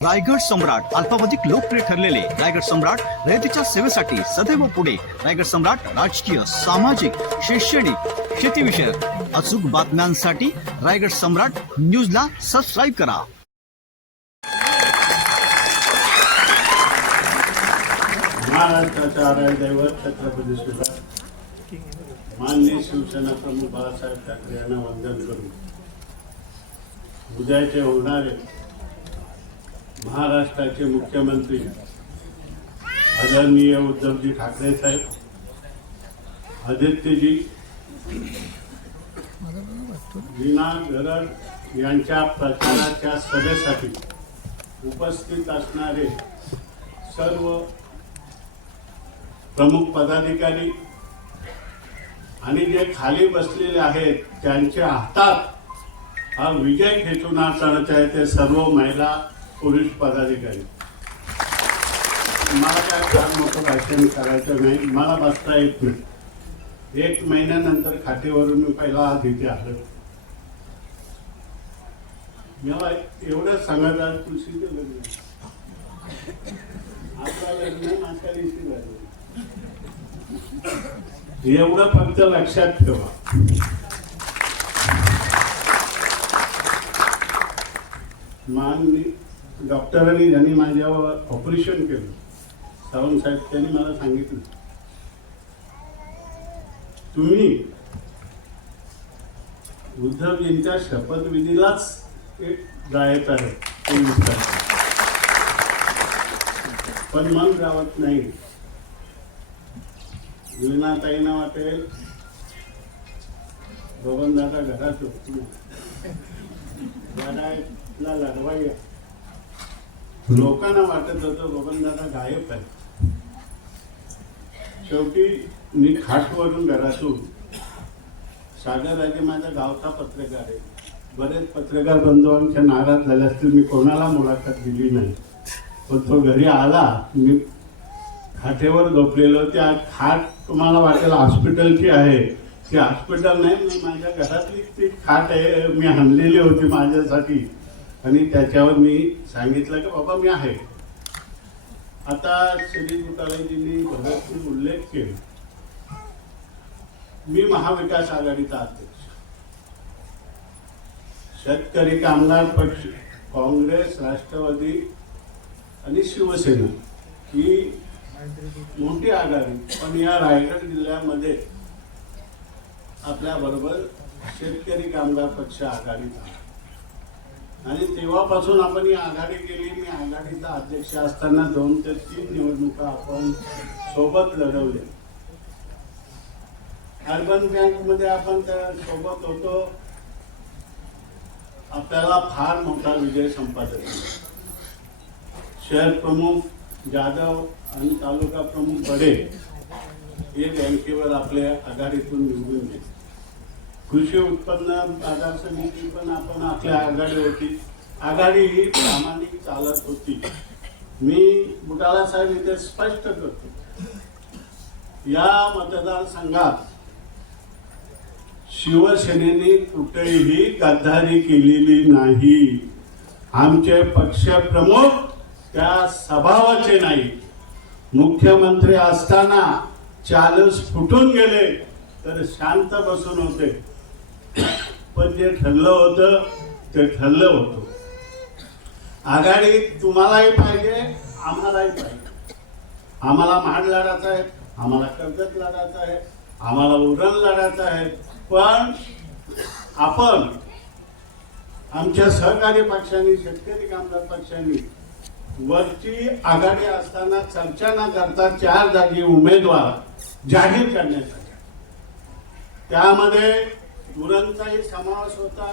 रायगड सम्राट अल्पावधिक लोकप्रिय ठरलेले रायगड सम्राट रयतेच्या सेवेसाठी सदैव पुढे. रायगड सम्राट राजकीय सामाजिक शैक्षणिक शेतीविषयक अचूक बातम्यांसाठी रायगड सम्राट न्यूजला सबस्क्राईब करा. महाराष्ट्राचे आराध्य दैवत छत्रपती सुद्धा माननीय शिवसेना प्रमुख बाळासाहेब ठाकरे यांना वंदन करू उद्याचे होणारे महाराष्ट्राचे मुख्यमंत्री आदरणीय उद्धवजी ठाकरे साहेब आदित्यजी विना गरड यांच्या प्रचाराच्या सभेसाठी उपस्थित असणारे सर्व प्रमुख पदाधिकारी आणि जे खाली बसलेले आहेत त्यांच्या हातात हा विजय खेचून आणण्याचे आहे ते सर्व महिला पुरुष पदाधिकारी. मला काय फार मोठं भाषण करायचं नाही मला बसता येत नाही. एक महिन्यानंतर खातेवरून मी पहिला आज इथे आलो. मला एवढं सांगायचं तुळशी लग्न आपला लग्न मागच्या दिवशी झालं. एवढं फक्त लक्षात ठेवा. माननी डॉक्टरांनी ज्यांनी माझ्यावर ऑपरेशन केलं सावंत साहेब त्यांनी मला सांगितलं तुम्ही उद्धव यांच्या शपथविधीलाच एक जायचं आहे पण मन गावत नाही. लीनाताईंना वाटेल. बबनदादा घरात होतो. लाडवाई आहे लोकांना वाटत होतं बबनदादा गायब आहे. शेवटी मी खाटवरून घरातून सागरराजे माझा गावचा पत्रकार आहे. बरेच पत्रकार बंधूंच्या नाराज झाले असतील मी कोणाला मुलाखत दिली नाही. पण तो घरी आला मी खाटेवर झोपलेलो त्या खाट तुम्हाला वाटेल हॉस्पिटलची आहे. ती हॉस्पिटल नाही मी माझ्या घरातली ती खाट आहे मी आणलेली होती माझ्यासाठी. आणि त्याच्यावर मी सांगितलं की बाबा मी आहे. आता श्री घोटाळेजींनी भगतसिंग उल्लेख केला. मी महाविकास आघाडीचा अध्यक्ष. शेतकरी कामगार पक्ष काँग्रेस राष्ट्रवादी आणि शिवसेना ही मोठी आघाडी पण या रायगड जिल्ह्यामध्ये आपल्याबरोबर शेतकरी कामगार पक्ष आघाडीत आहे. आणि तेव्हापासून आपण ही आघाडी केली. मी आघाडीचा अध्यक्ष असताना दोन ते तीन निवडणुका आपण सोबत लढवल्या. अर्बन बँकमध्ये आपण त्या सोबत होतो. आपल्याला फार मोठा विजय संपादन शहर प्रमुख जाधव आणि तालुका प्रमुख बडे हे बँकेवर आपल्या आघाडीतून निवडून घेतले कृषी उत्पन्न बाजार समिती पण आपण आपल्या आघाडी होती आघाडी ही प्रामाणिक चालत होती. मी बुटाला साहेब इथे स्पष्ट करतो. या मतदारसंघात शिवसेनेने कुठेही गद्दारी केलेली नाही. आमचे पक्षप्रमुख त्या स्वभावाचे नाही. मुख्यमंत्री असताना चालस फुटून गेले तर शांत बसून होते. पण जे ठरलं होतं ते ठरलं होतं. आघाडी तुम्हालाही पाहिजे आम्हालाही पाहिजे. आम्हाला महाड लढायचा आहे आम्हाला कर्जत लढायचं आहे आम्हाला उरण लढायचं आहे. पण आपण आमच्या सहकारी पक्षांनी शेतकरी कामगार पक्षांनी वरची आघाडी असताना चर्चा न करता चार जागी उमेदवार जाहीर करण्यासाठी. त्यामध्ये गुरांचाही समावेश होता.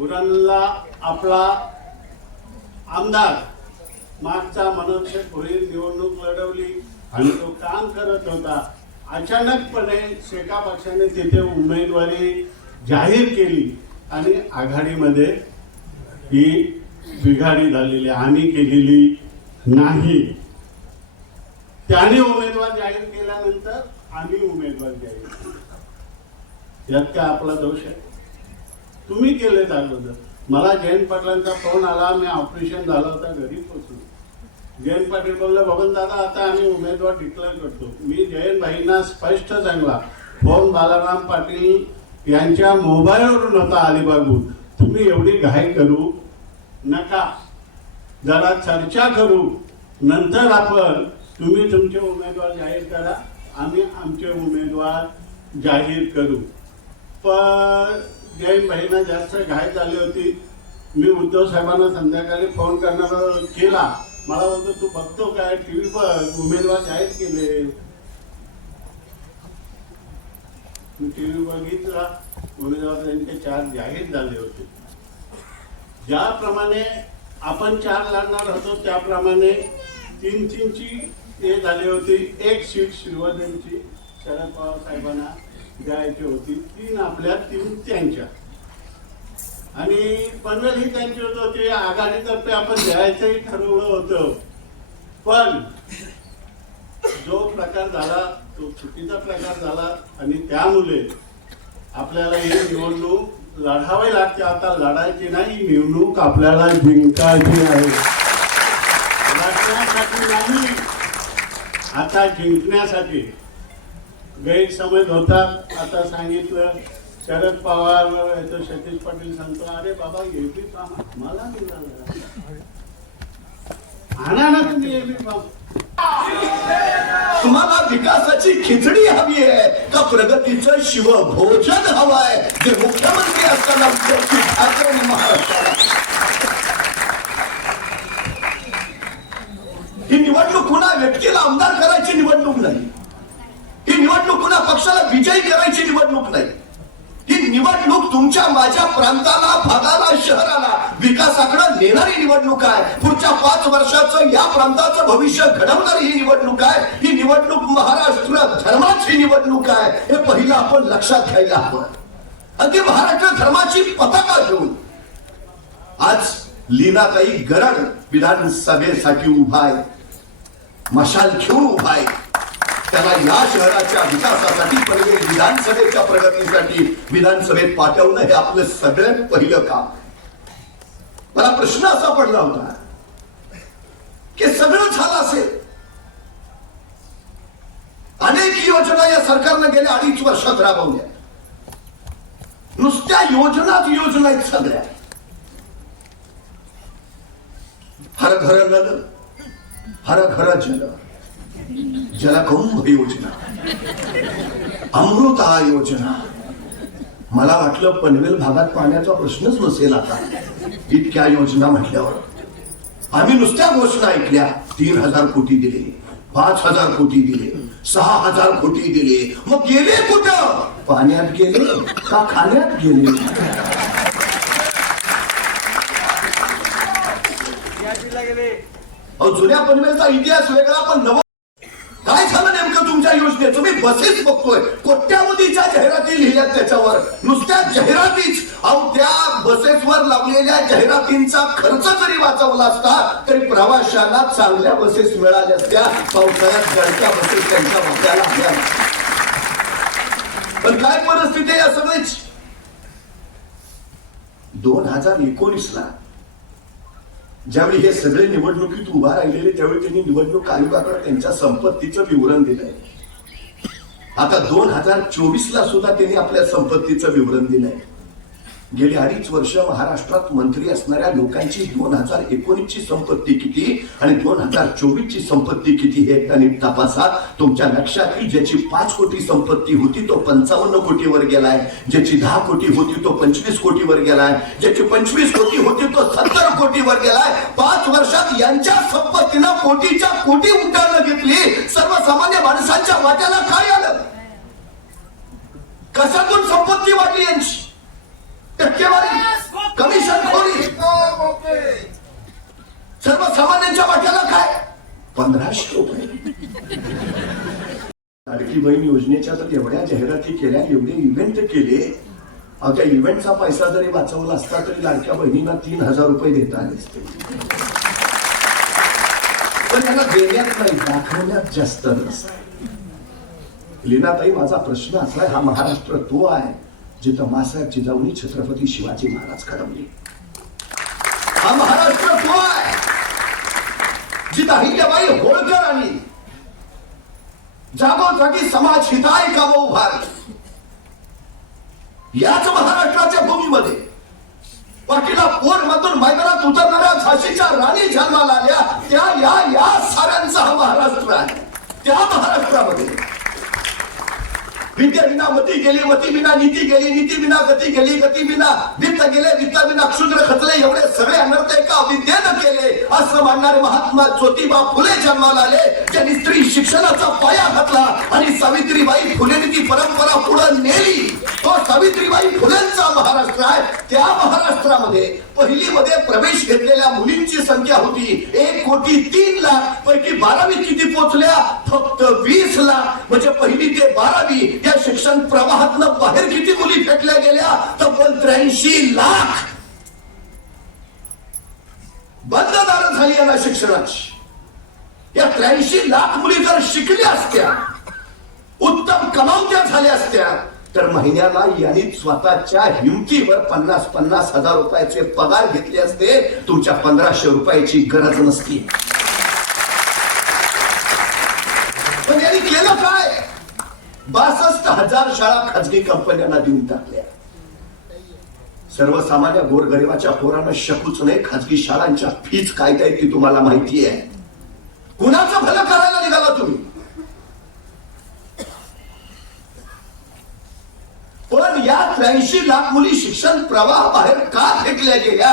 उरणला आपला आमदार मागचा मनोज शेठ भोईर निवडणूक लढवली आणि तो काम करत होता. अचानकपणे शेका पक्षाने तिथे उमेदवारी जाहीर केली आणि आघाडीमध्ये ही बिघाडी झालेली आहे. आम्ही केलेली नाही. त्याने उमेदवार जाहीर केल्यानंतर आम्ही उमेदवार जाहीर केला. यात काय आपला दोष आहे? तुम्ही केले अगोदर मला जयंत पाटलांचा फोन आला मी ऑपरेशन झालं होता घरी पोचलो जयंत पाटील बोलले बघून दादा आता आम्ही उमेदवार डिक्लेअर करतो. मी जयंत भाईंना स्पष्ट सांगला फोन बालाराम पाटील यांच्या मोबाईलवरून होता अलिबागून तुम्ही एवढी घाई करू नका. जरा चर्चा करू. नंतर आपण तुम्ही तुमचे उमेदवार जाहीर करा. आम्ही आमचे उमेदवार जाहीर करू. पण जैन भाईना जास्त घाय झाली होती मी उद्धव साहेबांना संध्याकाळी फोन करणार केला. मला म्हणतो तू बघतो काय? टीव्ही बघ उमेदवार जाहीर केले मी टीव्ही बघितला. उमेदवार त्यांचे चार जाहीर झाले होते. ज्याप्रमाणे आपण चार लागणार होतो त्याप्रमाणे तीन तीनची हे झाली होती. एक सीट शिवसेनेची शरद पवार साहेबांना. द्यायची होती तीन आपल्या तीन त्यांच्या. आणि पनवेल ही त्यांची होत ते आघाडीतर्फे आपण द्यायचंही ठरवलं होतं. पण जो प्रकार झाला तो चुकीचा प्रकार झाला आणि त्यामुळे आपल्याला ही निवडणूक लढावी लागते. आता लढायची नाही निवडणूक आपल्याला जिंकायची आहे. लढण्यासाठी नाही आता जिंकण्यासाठी. गैरसमज होतात. आता सांगितलं शरद पवार याचं सतीश पाटील सांगतो अरे बाबा एबी फॉर्म मला मिळालं आणा ना तुम्ही एबी फॉर्म तुम्हाला विकासाची खिचडी हवी आहे. का प्रगतीचं शिवभोजन आहे जे मुख्यमंत्री असताना ठाकरे महाराष्ट्राला ही निवडणूक कुणा व्यक्तीला आमदार करायची निवडणूक नाही. निवडणूक कुणा पक्षाला विजयी करायची निवडणूक नाही. ही निवडणूक तुमच्या माझ्या प्रांताला भागाला शहराला विकासाकडे नेणारी निवडणूक आहे. पुढच्या पाच वर्षाचं या प्रांताचं भविष्य घडवणारी ही निवडणूक आहे. ही निवडणूक महाराष्ट्र धर्माची निवडणूक आहे. हे पहिलं आपण लक्षात घ्यायला हवं. अगदी महाराष्ट्र धर्माची पताका घेऊन. आज लीनाताई गरड विधानसभेसाठी उभा आहे. मशाल घेऊन उभा आहे. त्याला या शहराच्या विकासासाठी पहिले विधानसभेच्या प्रगतीसाठी विधानसभेत पाठवणं हे आपलं सगळ्यात पहिलं काम. मला प्रश्न असा पडला होता की सगळं झालं असेल. अनेक योजना या सरकारनं गेल्या अडीच वर्षात राबवल्या. नुसत्या योजनाच योजना आहेत सगळ्या. हर घर नल हर घर जल. जलकुंभ योजना. अमृता योजना. मला वाटलं पनवेल भागात पाण्याचा प्रश्नच नसेल आता. इतक्या योजना म्हटल्यावर. आम्ही नुसत्या घोषणा ऐकल्या. तीन हजार कोटी दिले. पाच हजार कोटी दिले. सहा हजार कोटी दिले. मग गेले कुठं? पाण्यात गेले का खाण्यात गेले? जुन्या पनवेलचा इतिहास वेगळा पण नवा तुमच्या तुम्ही बसेस बघतोय. कोट्यावधीच्या जाहिराती लिहिल्यात त्याच्यावर. नुसत्या जाहिरातीच. अहो त्या बसेसवर लावलेल्या जाहिरातींचा खर्च जरी वाचवला असता तरी प्रवाशांना चांगल्या बसेस मिळाल्या असत्या. पावसाळ्यात गडच्या बसेस त्यांच्या वाट्याला आल्या पण काय परिस्थिती आहे या सगळीच? दोन हजार एकोणीस ला ज्यावेळी हे सगळे निवडणुकीत उभा राहिलेले त्यावेळी त्यांनी निवडणूक आयोगाकडे त्यांच्या संपत्तीचं विवरण दिलंय. आता दोन हजार चोवीस ला सुद्धा त्यांनी आपल्या संपत्तीचं विवरण दिलंय. गेली अडीच वर्ष महाराष्ट्रात मंत्री असणाऱ्या लोकांची दोन हजार एकोणीस ची संपत्ती किती आणि दोन हजार चोवीस ची संपत्ती किती हे त्यांनी तपासा. तुमच्या लक्षात येईल ज्याची पाच कोटी संपत्ती होती तो पंचावन्न कोटीवर गेलाय. ज्याची दहा कोटी होती तो पंचवीस कोटीवर गेलाय. ज्याची पंचवीस कोटी होती तो सत्तर कोटीवर गेलाय. पाच वर्षात यांच्या संपत्तीनं कोटीच्या कोटी उड्डाणं घेतली. सर्वसामान्य माणसांच्या वाट्याला काय आलं? कशातून संपत्ती वाटली यांची? टक्केवारी कमिशन खोरी सर्वसामान्यांच्या वाट्याला काय? पंधराशे रुपये. लाडकी बहीण योजनेच्या तर एवढ्या जाहिराती केल्या एवढे इव्हेंट केले. त्या इव्हेंटचा पैसा जरी वाचवला असता तरी लाडक्या बहिणींना तीन हजार रुपये देता आले असते. पण त्यांना देण्यात नाही दाखवण्यात जास्त रस आहे. लीनाताई माझा प्रश्न असा आहे हा महाराष्ट्र तो आहे. जिथं मासाहेब जिजाऊनी छत्रपती शिवाजी महाराज घडवले हा महाराष्ट्र तो आहे जिथं अहिल्याबाई होळकर आली जागोजागी समाज हिताय काम उभार याच महाराष्ट्राच्या भूमीमध्ये पाटीला पोर मधून मैदानात उतरणाऱ्या झाशीच्या राणी जन्माला आल्या. त्या या या साऱ्यांचा हा महाराष्ट्र आहे. त्या महाराष्ट्रामध्ये विद्या विना मती गेली मती विना नीती गेली नीती विना गती गेली गती विना वित्त गेले वित्त विना क्षुद्र खचले एवढे सगळे अनर्थ एका विद्येनं केले. असं मानणारे महात्मा ज्योतिबा फुले जन्माला आले. त्यांनी स्त्री शिक्षणाचा पाया घातला आणि सावित्रीबाई फुलेंनी ती परंपरा पुढे नेली. तो सावित्रीबाई फुलेंचा महाराष्ट्र आहे. त्या महाराष्ट्रामध्ये पहिलीमध्ये प्रवेश घेतलेल्या मुलींची संख्या होती एक कोटी तीन लाख. पैकी बारावी किती पोहोचल्या फक्त वीस लाख. म्हणजे पहिली ते बारावी या शिक्षण प्रवाहातनं बाहेर किती मुली फेकल्या गेल्या? तब्बल त्र्याऐंशी लाख. बंददार झाली याला शिक्षणाची. या त्र्याऐंशी लाख मुली जर शिकल्या असत्या उत्तम कमावत्या झाल्या असत्या तर महिन्याला यांनी स्वतःच्या हिमतीवर पन्नास पन्नास हजार रुपयाचे पगार घेतले असते. तुमच्या पंधराशे रुपयाची गरज नसती. पण यांनी केलं काय? बासष्ट हजार शाळा खाजगी कंपन्यांना देऊन टाकल्या. सर्वसामान्य गोरगरिबाच्या पोरांना शकूच नाही खाजगी शाळांच्या फीज काय काय ती तुम्हाला माहिती आहे. कुणाचं भलं करायला निघाला तुम्ही पण या त्र्याऐंशी लाख मुली शिक्षण प्रवाह बाहेर का फेकल्या गेल्या?